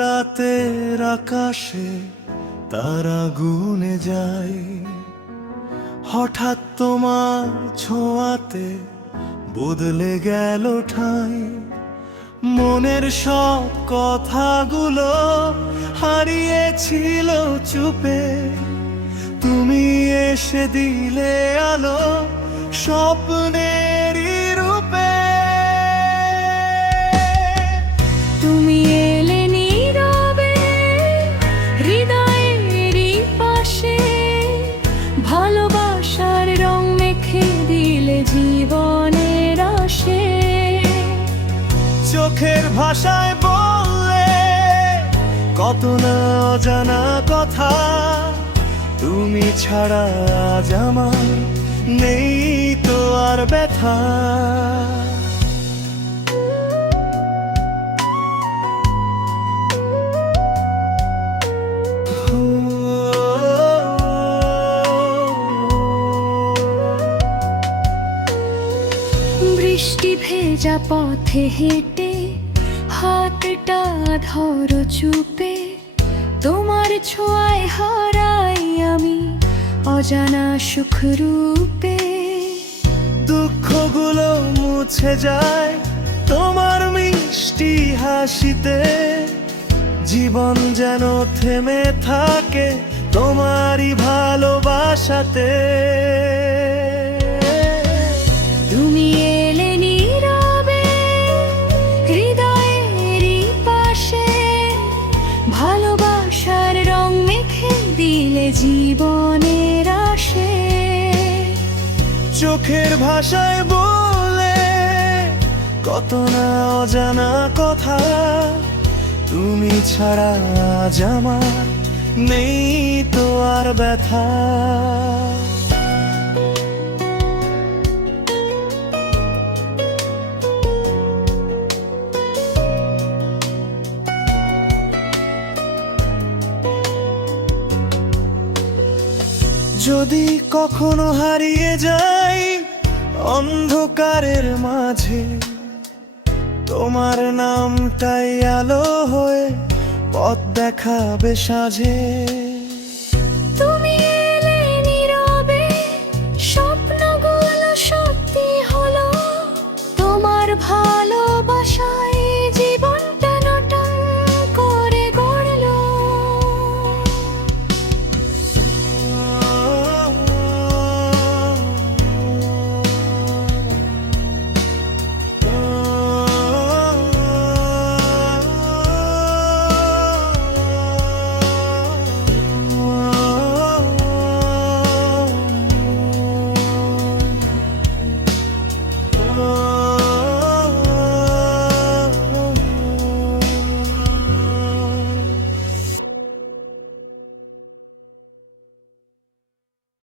রাতের আকাশে তারা গুনে যায়, হঠাৎ তোমার ছোঁয়াতে বদলে গেল ঠাঁই। মনের সব কথাগুলো হারিয়েছিল চুপে, তুমি এসে দিলে আলো স্বপ্নেরই রূপে। তুমি এলে নীরবে হৃদয়েরই পাশে, ভালোবাসার রং মেখে দিলে জীবনের আসে। চোখের ভাষায় বললে কত না অজানা কথা, তুমি ছাড়া আজ আমার নেই তো আর ব্যথা। বৃষ্টি ভেজা পথে হেঁটে হাতটা ধরো চুপে, তোমার ছোঁয়ায় হারাই আমি অজানা সুখ রূপে। দুঃখগুলো মুছে যায় তোমার মিষ্টি হাসিতে, জীবন যেন থেমে থাকে তোমারই ভালোবাসাতে। তুমি এলে নীরবে হৃদয়েরই পাশে, ভালোবাসার রং মেখে দিলে জীবনের আসে। চোখের ভাষায় বলে কত না অজানা কথা, তুমি ছাড়া আজ আমার নেই তো আর ব্যথা। যদি কখনো হারিয়ে যাই অন্ধকারের মাঝে, তোমার নামটাই আলো হয়ে পথ দেখাবে সাঁঝে।